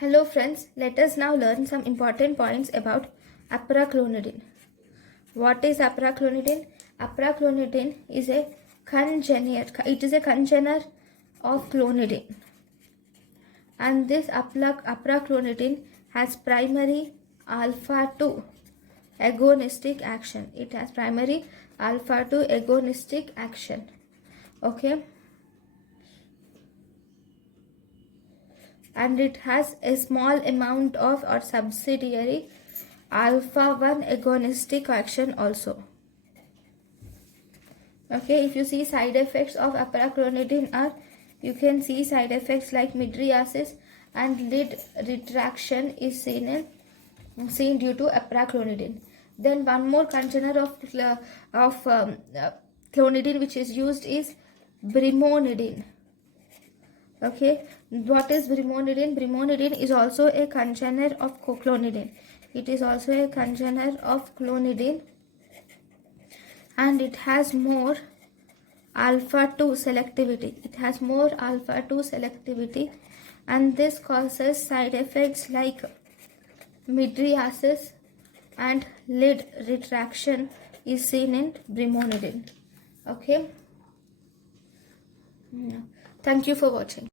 Hello friends, let us now learn some important points about apraclonidine. What is apraclonidine? Apraclonidine is a congener. It is a congener of clonidine, and this apraclonidine has primary alpha 2 agonistic action. It has primary alpha 2 agonistic action. Okay. And it has a small amount of or subsidiary alpha 1 agonistic action also. Okay, if you see side effects of apraclonidine are, you can see side effects like mydriasis and lid retraction is seen due to apraclonidine. Then one more container of clonidine which is used is brimonidine. Okay, what is brimonidine? Brimonidine is also a congener of clonidine. It is also a congener of clonidine, and it has more alpha 2 selectivity. It has more alpha 2 selectivity, and this causes side effects like mydriasis and lid retraction is seen in brimonidine. Okay. Thank you for watching.